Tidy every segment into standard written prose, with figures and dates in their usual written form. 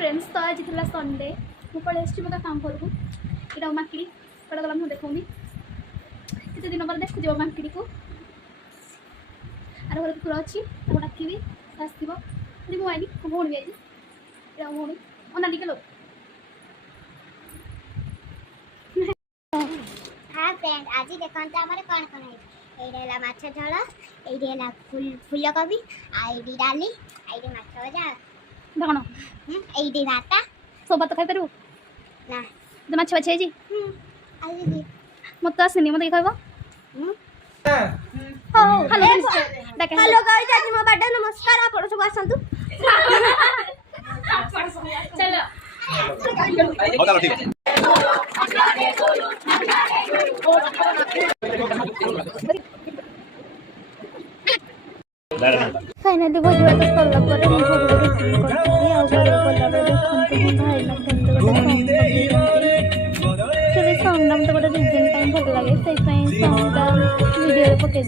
friends तो आज थी संडे मुझे पड़े मतलब काम कर यहाँ माकड़ी कड़ा गला मुझे देखनी केते दिन पर देखुच माकड़ी को आर घर कुकुर अच्छी डाकबी आसो मुझे भौणी भी आज भौणी अना टिके लो हाँ फ्रेंड आज देखते आमर कौन कौन है ये माछ झोल ये फूलकोबी आई डाली आई माछ भजा कौन ये भात सब भात खाई पारू ना तो माछ बाछी जी आई मत आसनी मत कह हेलो गाइस आज मो बर्थडे नमस्कार आप सब आसंतु चलो चलो ठीक है फाइनाली भोज भात सरला पर मु घर रिटर्न करथि आ घर गला देखंतु भाई ना केते सॉन्ग नाम तो गोटे रीजन टाइम भल लगे से सॉन्ग टा वीडियो रे पके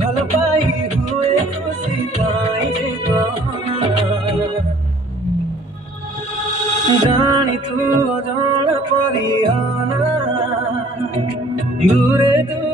भल पाई हुए खुशी जानी तू जान परियाना दूरे दूर